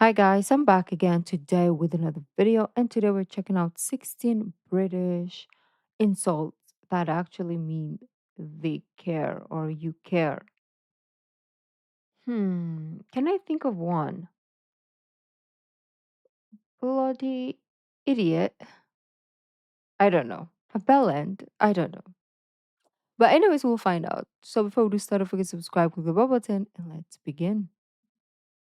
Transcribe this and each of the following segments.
Hi guys, I'm back again today with another video, and today we're checking out 16 British insults that actually mean they care or you care. Can I think of one? Bloody idiot. I don't know. A bellend. I don't know. But anyways, we'll find out. So before we do start, don't forget to subscribe, click the bell button, and let's begin.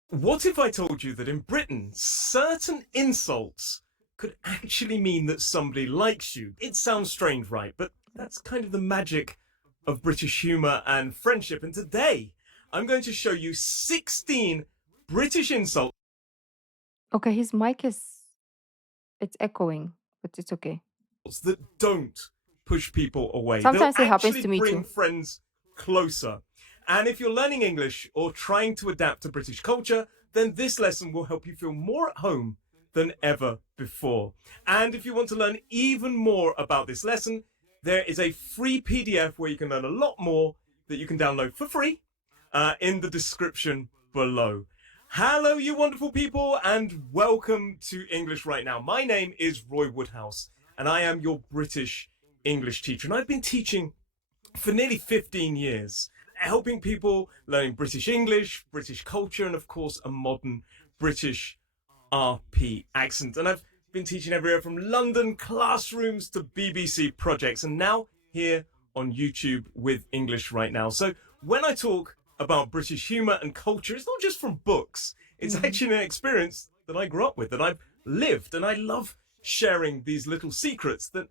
What if I told you that in Britain, certain insults could actually mean that somebody likes you? It sounds strange, right? But that's kind of the magic of British humour and friendship. And today, I'm going to show you 16 British insults Okay, his mic is it's echoing, but it's okay. that don't push people away. They'll Sometimes it happens actually to me bring too. friends closer. And if you're learning English or trying to adapt to British culture, then this lesson will help you feel more at home than ever before. And if you want to learn even more about this lesson, there is a free PDF where you can learn a lot more that you can download for free in the description below. Hello, you wonderful people, and welcome to English Right Now. My name is Roy Woodhouse, and I am your British English teacher. And I've been teaching for nearly 15 years, helping people learning British English, British culture, and of course, a modern British RP accent. And I've been teaching everywhere from London classrooms to BBC projects, and now here on YouTube with English Right Now. So when I talk about British humour and culture, it's not just from books. It's Mhm. actually an experience that I grew up with, that I've lived, and I love sharing these little secrets that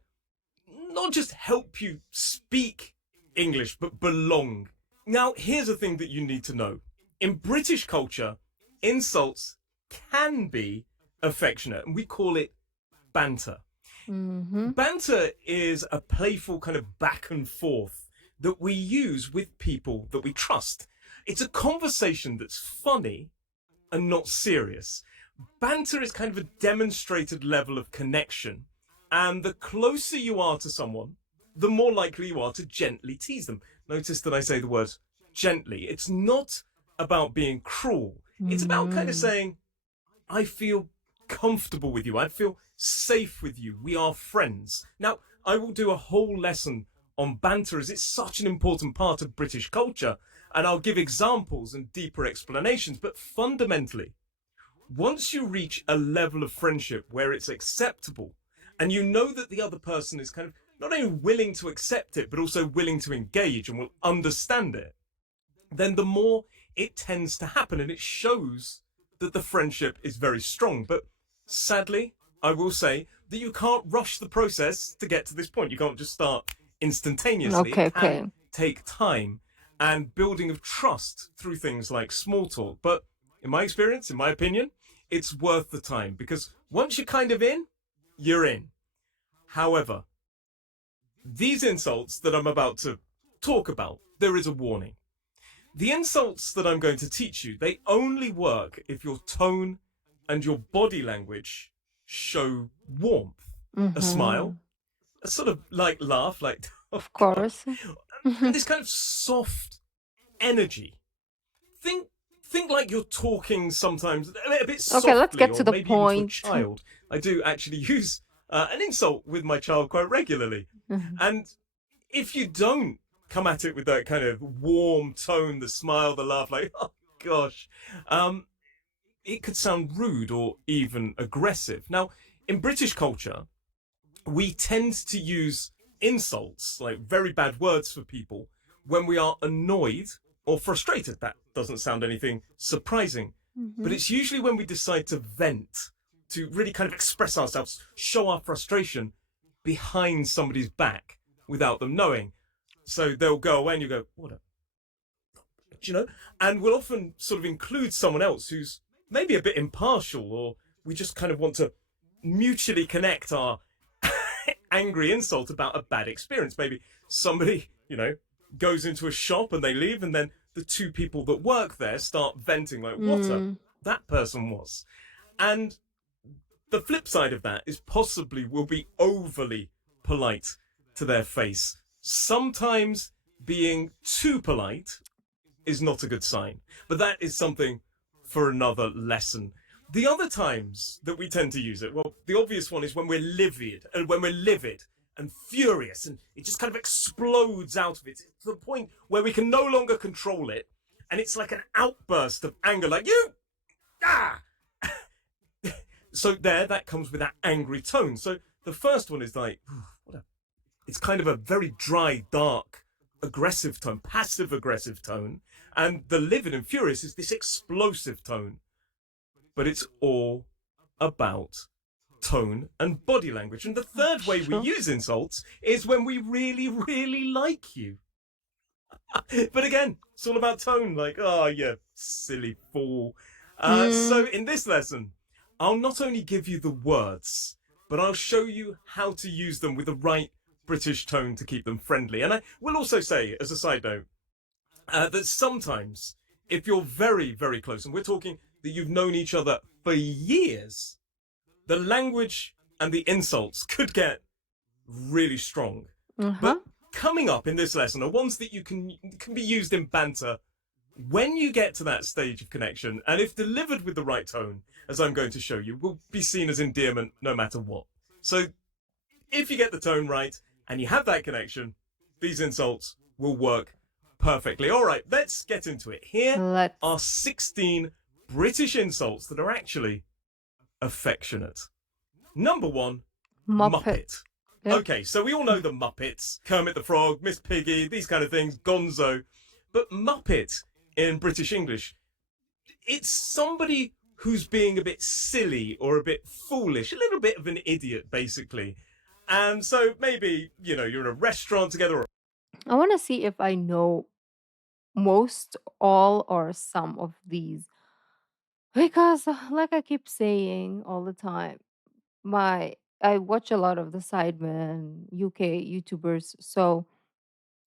not just help you speak English, but belong. Now, here's a thing that you need to know. In British culture, insults can be affectionate, and we call it banter. Mhm. Banter is a playful kind of back and forth that we use with people that we trust. It's a conversation that's funny and not serious. Banter is kind of a demonstrated level of connection. And the closer you are to someone, the more likely you are to gently tease them. Notice that I say the word gently. It's not about being cruel. It's about kind of Mhm. saying, I feel comfortable with you. I feel safe with you. We are friends. Now, I will do a whole lesson on banter as it's such an important part of British culture. And I'll give examples and deeper explanations. But fundamentally, once you reach a level of friendship where it's acceptable and you know that the other person is kind of not only willing to accept it, but also willing to engage and will understand it, then the more it tends to happen and it shows that the friendship is very strong. But sadly, I will say that you can't rush the process to get to this point. You can't just start instantaneously. Okay, It can okay. take time and building of trust through things like small talk. But in my experience, in my opinion, it's worth the time because once you're kind of in, you're in. However, these insults that I'm about to talk about, there is a warning. The insults that I'm going to teach you, they only work if your tone and your body language show warmth, a smile, Mhm. a sort of like laugh, like, oh Of God, course. and this kind of soft energy. Think think like you're talking sometimes a bit Okay, let's softly, get to or the maybe even to a point. child. I do actually use an insult with my child quite regularly, Mhm. and if you don't come at it with that kind of warm tone, the smile, the laugh, like oh gosh, um, it could sound rude or even aggressive. Now, in British culture, we tend to use insults, like very bad words for people, when we are annoyed or frustrated. That doesn't sound anything surprising. But Mhm. it's usually when we decide to vent, to really kind of express ourselves, show our frustration behind somebody's back without them knowing. So they'll go away and you go, what a, you know? And we'll often sort of include someone else who's maybe a bit impartial, or we just kind of want to mutually connect our angry insult about a bad experience. Maybe somebody, goes into a shop and they leave, and then the two people that work there start venting, like, what a Mm. that person was. And the flip side of that is possibly we'll be overly polite to their face. Sometimes being too polite is not a good sign, but that is something for another lesson. The other times that we tend to use it, well, the obvious one is when we're livid and furious, and it just kind of explodes out of it to the point where we can no longer control it, and it's like an outburst of anger, like you, ah. So that comes with that angry tone. So the first one is like, it's kind of a very dry, dark, aggressive tone, passive aggressive tone, and the livid and furious is this explosive tone. But it's all about tone and body language. And the third way we use insults is when we really, really like you. But again, it's all about tone, like, oh, you silly fool. So in this lesson, I'll not only give you the words, but I'll show you how to use them with the right British tone to keep them friendly. And I will also say, as a side note, that sometimes if you're very, very close, and we're talking that you've known each other for years, the language and the insults could get really strong. But coming up in this lesson are ones that you can be used in banter when you get to that stage of connection, and if delivered with the right tone, as I'm going to show you, will be seen as endearment no matter what. So if you get the tone right and you have that connection, these insults will work perfectly. All right, let's get into it. Here are 16 British insults that are actually affectionate. Number 1, Muppet. Yep. Okay, so we all know the Muppets, Kermit the Frog, Miss Piggy, these kind of things, Gonzo. But Muppet in British English, it's somebody who's being a bit silly or a bit foolish, a little bit of an idiot, basically. And so maybe, you're in a restaurant together. I want to see if I know most, all, or some of these. Because, like I keep saying all the time, I watch a lot of the Sidemen UK YouTubers, so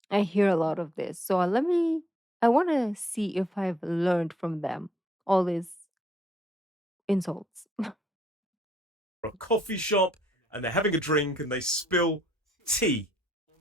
I hear a lot of this. So I want to see if I've learned from them all these insults. A coffee shop and they're having a drink and they spill tea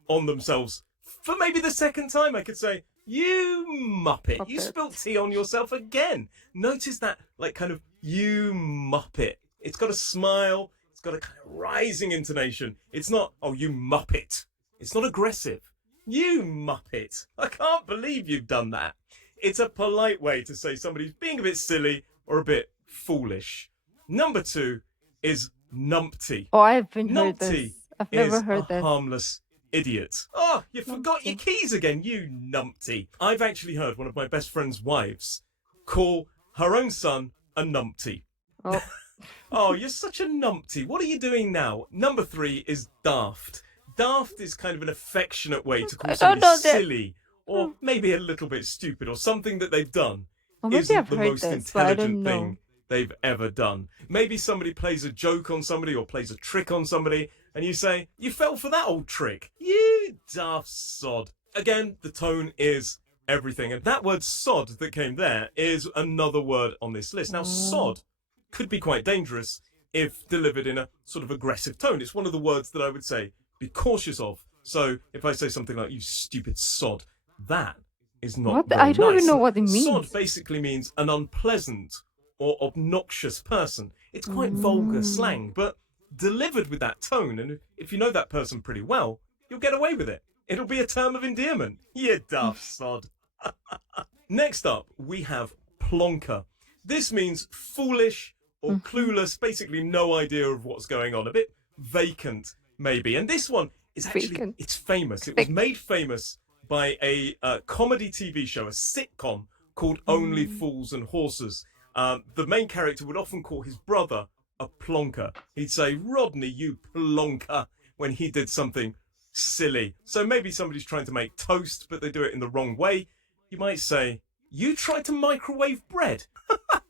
on themselves for maybe the second time. I could say, you muppet, you spilled tea on yourself again. Notice that, like, kind of, you muppet. It's got a smile, it's got a kind of rising intonation. It's not, oh, you muppet. It's not aggressive. You muppet. I can't believe you've done that. It's a polite way to say somebody's being a bit silly or a bit foolish. Number 2 is numpty. Oh, I haven't heard this. I've never heard this. Harmless idiot. Oh, you forgot your keys again, you numpty. I've actually heard one of my best friend's wives call her own son a numpty. Oh. Oh, you're such a numpty. What are you doing now? Number 3 is daft. Daft is kind of an affectionate way to call somebody silly or maybe a little bit stupid or something that they've done isn't the most intelligent thing they've ever done. Maybe somebody plays a joke on somebody or plays a trick on somebody and you say, you fell for that old trick, you daft sod. Again, the tone is everything. And that word sod that came there is another word on this list. Now, sod could be quite dangerous if delivered in a sort of aggressive tone. It's one of the words that I would say be cautious of. So if I say something like, you stupid sod, that is not very I don't nice. even know what it means. Sod basically means an unpleasant or obnoxious person. It's quite vulgar slang, but delivered with that tone, and if you know that person pretty well, you'll get away with it. It'll be a term of endearment. You daft sod. Next up, we have plonker. This means foolish or clueless, basically no idea of what's going on, a bit vacant maybe. And this one is actually, it's famous. It was made famous by a comedy TV show, a sitcom called Only Fools and Horses. The main character would often call his brother a plonker. He'd say, Rodney, you plonker, when he did something silly. So maybe somebody's trying to make toast, but they do it in the wrong way. You might say, you tried to microwave bread.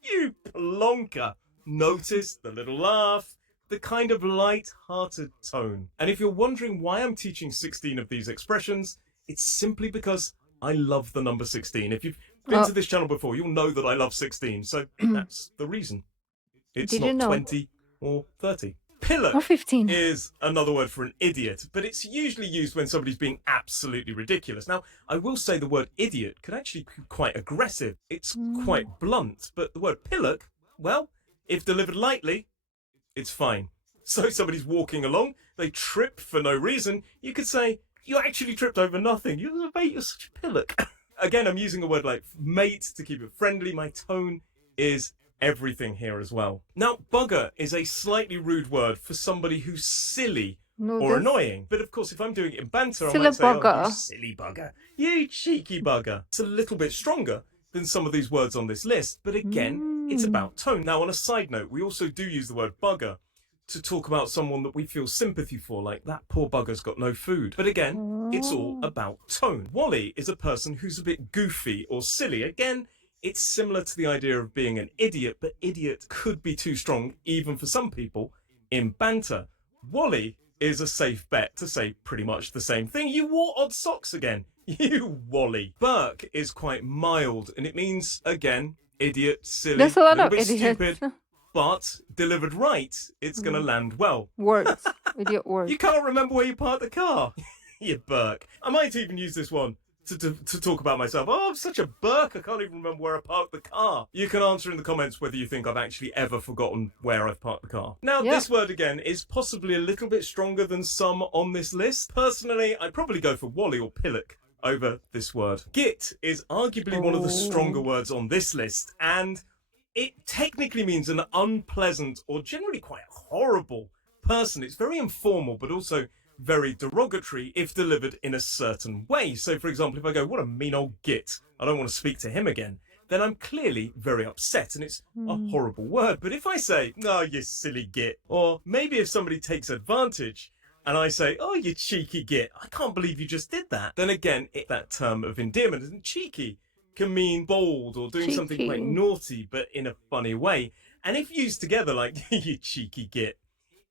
You plonker. Notice the little laugh, the kind of light-hearted tone. And if you're wondering why I'm teaching 16 of these expressions, it's simply because I love the number 16. If you've been to this channel before, you'll know that I love 16. So that's the reason. It's not 20 or 30. Pillock 15 is another word for an idiot, but it's usually used when somebody's being absolutely ridiculous. Now, I will say the word idiot could actually be quite aggressive. It's quite blunt, but the word pillock, well, If delivered lightly, it's fine. So somebody's walking along, they trip for no reason, you could say, you actually tripped over nothing. Mate, you're such a pillock. Again, I'm using a word like mate to keep it friendly. My tone is everything here as well. Now, bugger is a slightly rude word for somebody who's silly No, or that's annoying. But of course, if I'm doing it in banter, I silly might say, oh, you bugger. silly bugger. You cheeky bugger. It's a little bit stronger than some of these words on this list. But again, it's about tone. Now, on a side note, we also do use the word bugger to talk about someone that we feel sympathy for, like that poor bugger's got no food. But again, it's all about tone. Wally is a person who's a bit goofy or silly. Again, it's similar to the idea of being an idiot, but idiot could be too strong, even for some people, in banter. Wally is a safe bet to say pretty much the same thing. You wore odd socks again. You Wally. Burk is quite mild, and it means, again, idiot, silly, There's a lot little of bit idiots. stupid. But delivered right, it's going to land well. Words. Idiot words. You can't remember where you parked the car. You Burke. I might even use this one to talk about myself. Oh, I'm such a Burke, I can't even remember where I parked the car. You can answer in the comments whether you think I've actually ever forgotten where I've parked the car. Now, this word again is possibly a little bit stronger than some on this list. Personally, I'd probably go for Wally or Pillock over this word. Git is arguably one of the stronger words on this list, and it technically means an unpleasant or generally quite horrible person. It's very informal, but also very derogatory if delivered in a certain way. So, for example, if I go, what a mean old git, I don't want to speak to him again, then I'm clearly very upset, and it's a horrible word. But if I say, oh, you silly git, or maybe if somebody takes advantage, and I say, oh, you cheeky git, I can't believe you just did that, then again, that term of endearment, and cheeky can mean bold or doing something quite naughty, but in a funny way. And if used together like, you cheeky git,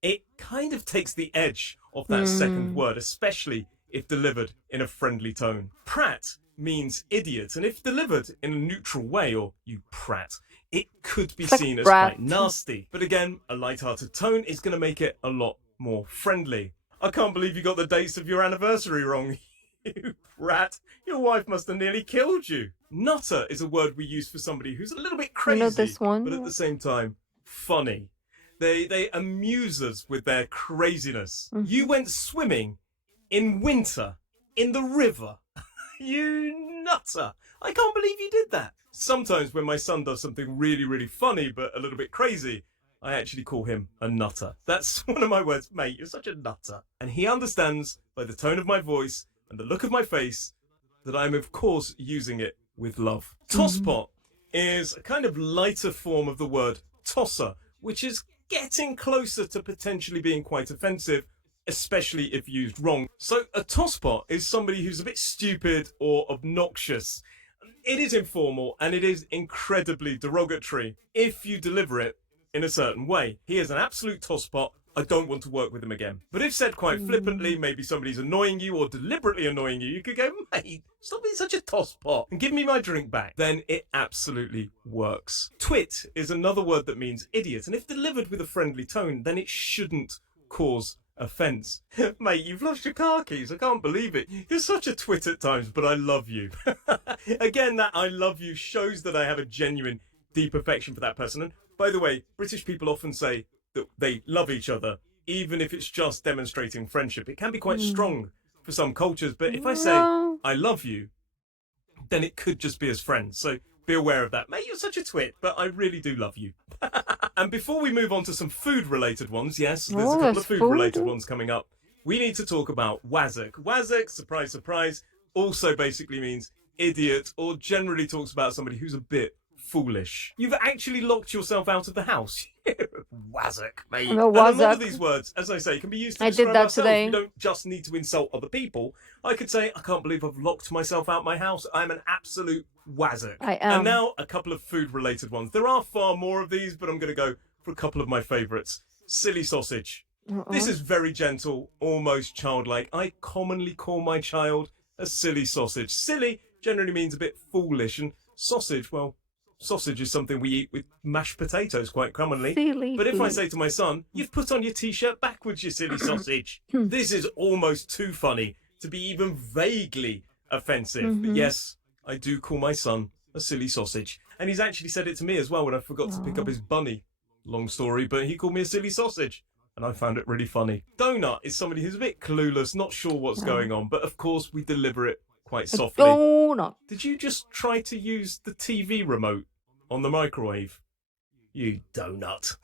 it kind of takes the edge off that second word, especially if delivered in a friendly tone. Prat means idiot, and if delivered in a neutral way, or you prat, it could be seen as quite nasty. But again, a light-hearted tone is going to make it a lot more friendly. I can't believe you got the dates of your anniversary wrong. You brat, your wife must have nearly killed you. Nutter is a word we use for somebody who's a little bit crazy, this one? but at the same time, funny. They amuse us with their craziness. You went swimming in winter in the river. You nutter. I can't believe you did that. Sometimes when my son does something really, really funny, but a little bit crazy, I actually call him a nutter. That's one of my words. Mate, you're such a nutter. And he understands by the tone of my voice and the look of my face that I'm, of course, using it with love. Tosspot is a kind of lighter form of the word tosser, which is getting closer to potentially being quite offensive, especially if used wrong. So a tosspot is somebody who's a bit stupid or obnoxious. It is informal and it is incredibly derogatory if you deliver it in a certain way. He is an absolute tosspot. I don't want to work with him again. But if said quite flippantly, maybe somebody's annoying you or deliberately annoying you, you could go, mate, stop being such a tosspot and give me my drink back. Then it absolutely works. Twit is another word that means idiot, and if delivered with a friendly tone, then it shouldn't cause offence. Mate, you've lost your car keys. I can't believe it. You're such a twit at times, but I love you. Again, that I love you shows that I have a genuine, deep affection for that person. And by the way, British people often say that they love each other, even if it's just demonstrating friendship. It can be quite strong for some cultures, but if I say, I love you, then it could just be as friends. So be aware of that. Mate, you're such a twit, but I really do love you. And before we move on to some food-related ones, yes, there's a couple of food-related ones coming up, we need to talk about wazzock. Wazzock, surprise, surprise, also basically means idiot, or generally talks about somebody who's a bit foolish. You've actually locked yourself out of the house. Wazzock, mate. I'm a And a lot wazzock. of these words, as I say, can be used to I describe did that ourselves. today. We don't just need to insult other people. I could say, I can't believe I've locked myself out my house. I'm an absolute wazzock. I am. And now a couple of food-related ones. There are far more of these, but I'm going to go for a couple of my favourites. Silly sausage. This is very gentle, almost childlike. I commonly call my child a silly sausage. Silly generally means a bit foolish, and sausage, well, sausage is something we eat with mashed potatoes quite commonly. Silly But if I food. say to my son, you've put on your t-shirt backwards, you silly sausage. This is almost too funny to be even vaguely offensive. But yes, I do call my son a silly sausage. And he's actually said it to me as well when I forgot to pick up his bunny Long story, but he called me a silly sausage. And I found it really funny. Donut is somebody who's a bit clueless, not sure what's Yeah. going on, but of course we deliver it quite A softly. donut. Did you just try to use the TV remote on the microwave? You donut.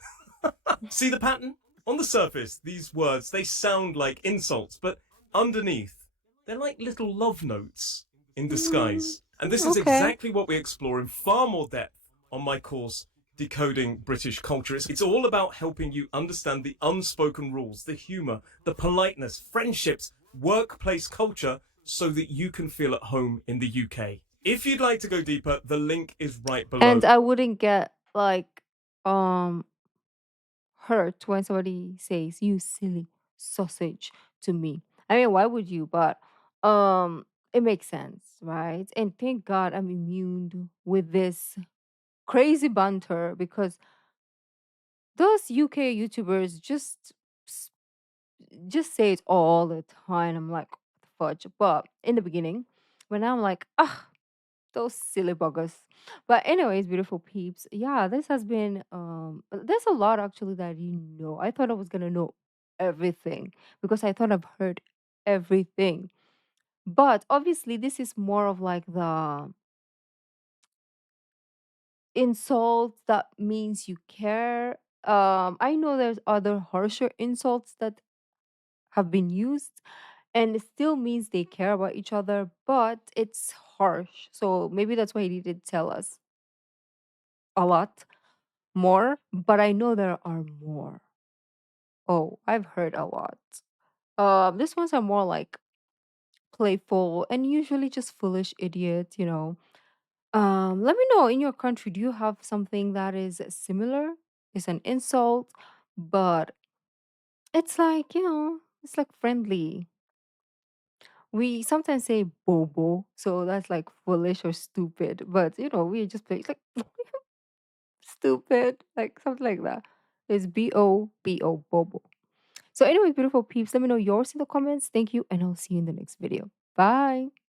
See the pattern? On the surface, these words, they sound like insults, but underneath, they're like little love notes in Mm, disguise. And this is okay. exactly what we explore in far more depth on my course, Decoding British Culture. It's all about helping you understand the unspoken rules, the humor, the politeness, friendships, workplace culture, so that you can feel at home in the UK. If you'd like to go deeper, the link is right below. And I wouldn't get like um hurt when somebody says you silly sausage to me. I mean, why would you? But it makes sense, right? And thank God I'm immune with this crazy banter because those UK YouTubers s- just say it all the time. I'm like, fudge. But in the beginning, when I'm like, ah, those silly buggers. But anyways, beautiful peeps. Yeah, this has been there's a lot actually that you know. I thought I was gonna know everything because I thought I've heard everything. But obviously this is more of like the insults that means you care. I know there's other harsher insults that have been used and it still means they care about each other, but it's harsh. So maybe that's why he did tell us a lot more, but I know there are more. Oh, I've heard a lot. These ones are more like playful and usually just foolish idiot, you know. Let me know in your country, do you have something that is similar? It's an insult, but it's like, you know, it's like friendly. We sometimes say bobo, so that's like foolish or stupid, but you know, we just play like stupid, like something like that. It's bobo bobo. So, anyways, beautiful peeps, let me know yours in the comments. Thank you, and I'll see you in the next video. Bye.